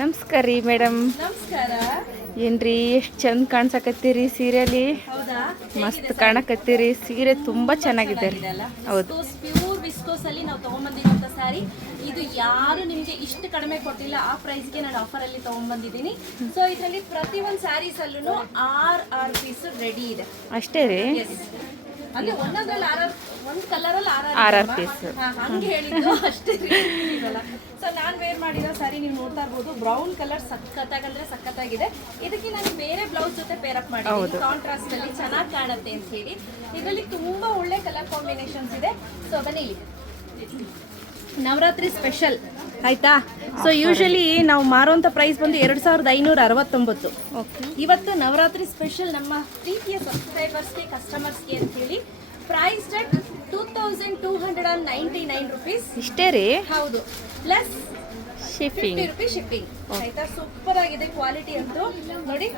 ನಮಸ್ಕಾರ ರೀ ಮೇಡಮ್. ನಮಸ್ಕಾರ. ಏನ್ರಿ ಎಷ್ಟು ಚಂದ ಕಾಣ್ಸಕತ್ತೀರಿ ಸೀರೆಲಿ? ಮಸ್ತ್ ಕಾಣಕತ್ತೀರಿ. ಸೀರೆ ತುಂಬಾ ಚೆನ್ನಾಗಿದೆ. ರೀ ಹೌದು. ಪ್ಯೂರ್ ವಿಸ್ಕೋಸ್ ಅಲ್ಲಿ ನಾವು ತಗೊಂಡ್ಬಂದಿರುವಂತ ಸ್ಯಾರಿ. ಇದು ಯಾರು ನಿಮಗೆ ಇಷ್ಟು ಕಡಿಮೆ ಕೊಟ್ಟಿಲ್ಲ ಆ ಪ್ರೈಸ್ಗೆ ನಾನು ಆಫರ್ ಅಲ್ಲಿ ತಗೊಂಡ್ಬಂದಿದ್ದೀನಿ. ಸೊ ಇದರಲ್ಲಿ ಪ್ರತಿ ಒಂದು ಸ್ಯಾರೀಸ್ ಅಲ್ಲೂ ಆರ್ ಆರ್ ಪೀಸ್ ರೆಡಿ ಇದೆ. ಅಷ್ಟೇ ರೀ. ಅಂದ್ರೆ ಒಂದೊಂದ್ರಲ್ಲಿ ಆರ್ ಆರ್ ಒಂದು ಕಲರ್ ಅಲ್ಲಿ ಆರ್ ಆರ್ ಆರ್ piece. ಹಂಗೆ ಹೇಳಿದ್ದು. ಅಷ್ಟೇ ಸೊ ನಾನು ವೇರ್ ಮಾಡಿರೋ ಸ್ಯಾರಿ ನೀವು ನೋಡ್ತಾ ಇರ್ಬೋದು. ಬ್ರೌನ್ ಕಲರ್ ಸಖತ್ತಾಗಿ ಅಂದ್ರೆ ಸಖತ್ತಾಗಿದೆ. ಇದಕ್ಕೆ ನಾನು ಬೇರೆ ಬ್ಲೌಸ್ ಜೊತೆ ಪೇರ್ ಅಪ್ ಮಾಡಿದ್ದೀನಿ ಕಾಂಟ್ರಾಸ್ಟ್ ಅಲ್ಲಿ ಚೆನ್ನಾಗಿ ಕಾಣುತ್ತೆ ಅಂತ ಹೇಳಿ. ಇದರಲ್ಲಿ ತುಂಬಾ ಒಳ್ಳೆ ಕಲರ್ ಕಾಂಬಿನೇಷನ್ಸ್ ಇದೆ. ಸೊ ಬನ್ನಿ ನವರಾತ್ರಿ ಸ್ಪೆಷಲ್ ಆಯ್ತಾ? ಸೊ ಯೂಶಲಿ ನಾವು ಮಾರುವಂಥ ಪ್ರೈಸ್ ಬಂದು ಎರಡು ಸಾವಿರದ ಐನೂರ ಅರವತ್ತೊಂಬತ್ತು. ಇವತ್ತು ನವರಾತ್ರಿ ಸ್ಪೆಷಲ್ ನಮ್ಮ ಪ್ರೀತಿಯ ಸಬ್ಸ್ಕ್ರೈಬರ್ಸ್ಗೆ ಕಸ್ಟಮರ್ಸ್ಗೆ ಅಂತ ಹೇಳಿ price at two thousand two hundred and ninety nine rupees ಇಷ್ಟೇ ರೀ? ಹೌದು. ಪ್ಲಸ್ ಶಿಪ್ಪಿಂಗ್ ರುಪೀಸ್ ಶಿಪ್ಪಿಂಗ್ ಆಯ್ತಾ? ಸೂಪರ್ ಆಗಿದೆ ಕ್ವಾಲಿಟಿ ಅಂತೂ. ನೋಡಿ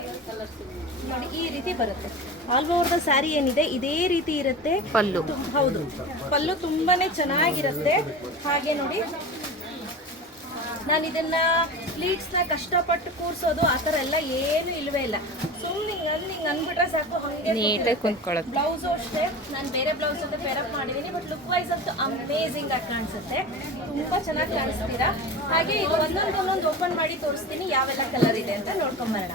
ನೋಡಿ ಈ ರೀತಿ ಬರುತ್ತೆ. ಆಲ್ ಓವರ್ ದ ಸ್ಯಾರಿ ಏನಿದೆ ಇದೇ ರೀತಿ ಇರುತ್ತೆ. ಪಲ್ಲು. ಹೌದು. ಪಲ್ಲು ತುಂಬಾನೇ ಚೆನ್ನಾಗಿರುತ್ತೆ. ಹಾಗೆ ನೋಡಿ ನಾನು ಇದನ್ನ ಪ್ಲೀಟ್ಸ್ನ ನ ಕಷ್ಟಪಟ್ಟು ಕೂರಿಸೋದು ಆ ಥರ ಎಲ್ಲ ಏನು ಇಲ್ವೇ ಇಲ್ಲ. ಸುಮ್ಮನೆ ಹಿಂಗೆ ಹಿಂಗೆ ಅಂದ್ಬಿಟ್ರೆ ಸಾಕು ಹಂಗೆ ನೀಟಾಗಿ ಕುಂತ್ಕೊಳ್ಳೋದು ಬ್ಲೌಸು ಅಷ್ಟೇ ನಾನು ಬೇರೆ ಬ್ಲೌಸ್ ಅಂತ ಪೇರಪ್ ಮಾಡಿದ್ದೀನಿ ಬಟ್ ಲುಕ್ ವೈಸ್ ಅಂತೂ ಅಮೇಝಿಂಗ್ ಆಗಿ ಕಾಣಿಸುತ್ತೆ. ತುಂಬ ಚೆನ್ನಾಗಿ ಕಾಣಿಸ್ತೀರಾ? ಹಾಗೆ ಇದು ಒಂದೊಂದು ಒಂದೊಂದು ಓಪನ್ ಮಾಡಿ ತೋರಿಸ್ತೀನಿ ಯಾವೆಲ್ಲ ಕಲರ್ ಇದೆ ಅಂತ ನೋಡ್ಕೊಂಬರೋಣ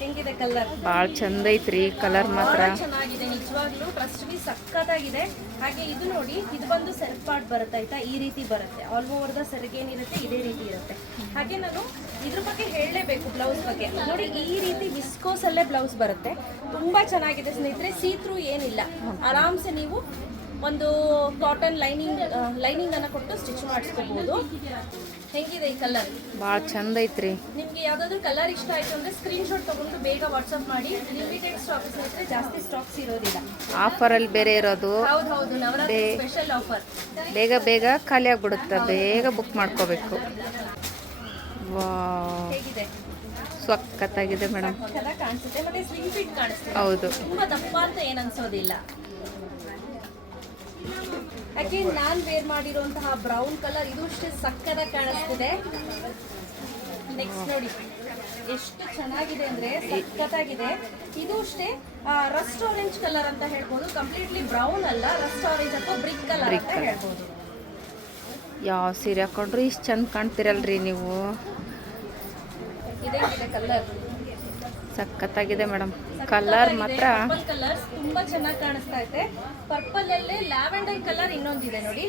ಹೆಂಗಿದೆ ಕಲರ್ ಭಾಳ ಚಂದ ಐತ್ರಿ ಕಲರ್ ಮಾತ್ರ. ಚೆನ್ನಾಗಿದೆ ನಿಜವಾಗ್ಲೂ ಟ್ರಸ್ಟ್ ಬಿ ಸಖತ್ತಾಗಿದೆ. ಹಾಗೆ ಇದು ನೋಡಿ ಇದು ಬಂದು ಸೆಲ್ಫ್ ಪಾರ್ಟ್ ಬರುತ್ತೆ ಆಯ್ತಾ? ಈ ರೀತಿ ಬರುತ್ತೆ. ಆಲ್ ಓವರ್ ದ ಸೆರ್ಗ್ ಏನಿರುತ್ತೆ ಇದೇ ರೀತಿ ಇರುತ್ತೆ. ಹಾಗೆ ನಾನು ಇದ್ರ ಬಗ್ಗೆ ಹೇಳಲೇಬೇಕು ಬ್ಲೌಸ್ ಬಗ್ಗೆ. ನೋಡಿ ಈ ರೀತಿ ವಿಸ್ಕೋಸ್ ಅಲ್ಲೇ ಬ್ಲೌಸ್ ಬರುತ್ತೆ. ತುಂಬಾ ಚೆನ್ನಾಗಿದೆ ಸ್ನೇಹಿತರೆ ಸೀತ್ರೂ ಏನಿಲ್ಲ. ಆರಾಮ್ಸೆ ನೀವು ಒಂದು ಕಾಟನ್ ಲೈನಿಂಗ್ ಲೈನಿಂಗ್ ಅನ್ನ ಕೊಟ್ಟು ಸ್ಟಿಚ್ ಮಾಡಿಸ್ಕೋಬಹುದು ಹೆಂಗಿದೆ ಈ ಕಲರ್ ಭಾಳ ಚಂದ ಐತ್ರಿ. ನಿಮ್ಗೆ ಯಾವ್ದಾದ್ರು ಕಲರ್ ಇಷ್ಟ ಆಯ್ತು ಅಂದ್ರೆ ಸ್ಕ್ರೀನ್ ಶಾಟ್ ತಗೊಂಡು ಬೇಗ ವಾಟ್ಸ್ಆಪ್ ಮಾಡಿ. ಲಿಮಿಟೆಡ್ ಸ್ಟಾಕ್ ಇದ್ರೆ ಜಾಸ್ತಿ ಸ್ಟಾಕ್ಸ್ ಇರೋದಿಲ್ಲ. ಆಫರ್ ಅಲ್ಲಿ ಬೇರೆ ಇರೋದು. ಹೌದು ಹೌದು ನವರಾತ್ರಿ ಸ್ಪೆಷಲ್ ಆಫರ್ ಬೇಗ ಬೇಗ ಖಾಲಿ ಆಗ್ಬಿಡುತ್ತೆ. ಬೇಗ ಬುಕ್ ಮಾಡ್ಕೋಬೇಕು. ಹೇಗಿದೆ? ಸಖತ್ತಾಗಿದೆ ಮೇಡಮ್. ಕಾಣಿಸುತ್ತೆ. ಮತ್ತೆ ಸ್ಲಿಮ್ ಫಿಟ್ ಕಾಣಿಸುತ್ತೆ ಹೌದು. ತುಂಬಾ ದಪ್ಪ ಅಂತ ಏನ್ ಅನ್ಸೋದಿಲ್ಲ. ಯಾಕೆ ನಾನ್ ವೇರ್ ಮಾಡಿರುವಂತಹ ಬ್ರೌನ್ ಕಲರ್ ಇದು ಅಷ್ಟೇ ಸಕ್ಕದ ಕಾಣಿಸ್ತಿದೆ. ನೆಕ್ಸ್ಟ್ ನೋಡಿ. ಎಷ್ಟು ಚೆನ್ನಾಗಿದೆ ಅಂದ್ರೆ ಸಕ್ಕತ್ತಾಗಿದೆ. ಇದು ಅಷ್ಟೇ ರಸ್ಟ್ ಆರೆಂಜ್ ಕಲರ್ ಅಂತ ಹೇಳ್ಬೋದು. ಕಂಪ್ಲೀಟ್ಲಿ ಬ್ರೌನ್ ಅಲ್ಲ ರಸ್ಟ್ ಆರೆಂಜ್ ಅಥವಾ ಬ್ರಿಕ್ ಕಲರ್ ಅಂತ ಹೇಳ್ಬೋದು. ಯಾವ ಸೀರೆ ಹಾಕೊಂಡ್ರು ಇಷ್ಟು ಚಂದ ಕಾಣ್ತಿರಲ್ರಿ ನೀವು. ಇದೆ ಕಲರ್ ಸಖತ್ತಾಗಿದೆ ಮೇಡಮ್. ಕಲರ್ ಮಾತ್ರ. ಪರ್ಪಲ್ ಕಲರ್ಸ್ ತುಂಬಾ ಚೆನ್ನಾಗಿ ಕಾಣಿಸ್ತಾ ಇದೆ. ಪರ್ಪಲ್ ಅಲ್ಲೇ ಲ್ಯಾವೆಂಡರ್ ಕಲರ್ ಇನ್ನೊಂದಿದೆ ನೋಡಿ.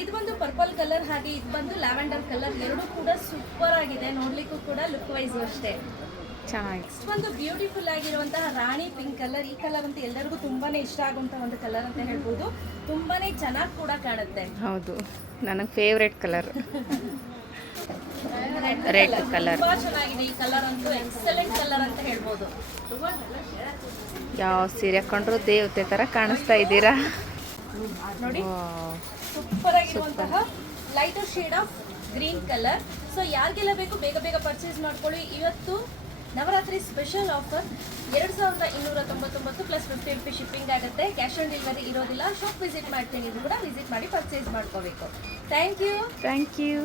ಇದು ಬಂದು ಪರ್ಪಲ್ ಕಲರ್ ಹಾಗೆ ಇದು ಬಂದು ಲ್ಯಾವೆಂಡರ್ ಕಲರ್ ಎರಡು ಕೂಡ ಸೂಪರ್ ಆಗಿದೆ. ನೋಡ್ಲಿಕ್ಕೂ ಕೂಡ ಲುಕ್ ವೈಸ್ ಅಷ್ಟೇ. ಚೆನ್ನಾಗಿ. ಒಂದು ಬ್ಯೂಟಿಫುಲ್ ಆಗಿರುವಂತಹ ರಾಣಿ ಪಿಂಕ್ ಕಲರ್ ಈ ಕಲರ್ ಅಂತ ಎಲ್ಲರಿಗೂ ತುಂಬಾನೇ ಇಷ್ಟ ಆಗುವಂತ ಒಂದು ಕಲರ್ ಅಂತ ಹೇಳ್ಬೋದು. ತುಂಬಾನೇ ಚೆನ್ನಾಗಿ ಕೂಡ ಕಾಣುತ್ತೆ. ಹೌದು. ನನಗೆ ಫೇವ್ರೆಟ್ ಕಲರ್ ರೆಡ್ ಕಲರ್. ತುಂಬಾ ಚೆನ್ನಾಗಿದೆ. ಈ ಕಲರ್ ಅಂತೂ ಎಕ್ಸಲೆಂಟ್ ಕಲರ್ ಅಂತ ಹೇಳ್ಬೋದು. ಯಾವ ಸೀರೆ ಹಾಕೊಂಡ್ರು ದೇವತೆ ತರ ಕಾಣಿಸ್ತಾ ಇದ್ದೀರಾ? ನೋಡಿ. ಸೂಪರ್ ಆಗಿರುವಂತಹ lighter shade of green colour so ಯಾರಿಗೆಲ್ಲ ಬೇಕು ಬೇಗ ಬೇಗ ಪರ್ಚೇಸ್ ಮಾಡ್ಕೊಳ್ಳಿ. ಇವತ್ತು ನವರಾತ್ರಿ ಸ್ಪೆಷಲ್ ಆಫರ್ ಎರಡು ಸಾವಿರದ ಇನ್ನೂರ ತೊಂಬತ್ತೊಂಬತ್ತು ಪ್ಲಸ್ ಫಿಫ್ಟಿ ರುಪೀಸ್ ಶಿಪ್ಪಿಂಗ್ ಆಗುತ್ತೆ. ಕ್ಯಾಶ್ ಆನ್ ಡೆಲಿವರಿ ಇರೋದಿಲ್ಲ. ಶಾಪ್ ವಿಸಿಟ್ ಮಾಡ್ತೀನಿ. ಕೂಡ ವಿಸಿಟ್ ಮಾಡಿ ಪರ್ಚೇಸ್ ಮಾಡ್ಕೋಬೇಕು. Thank you thank you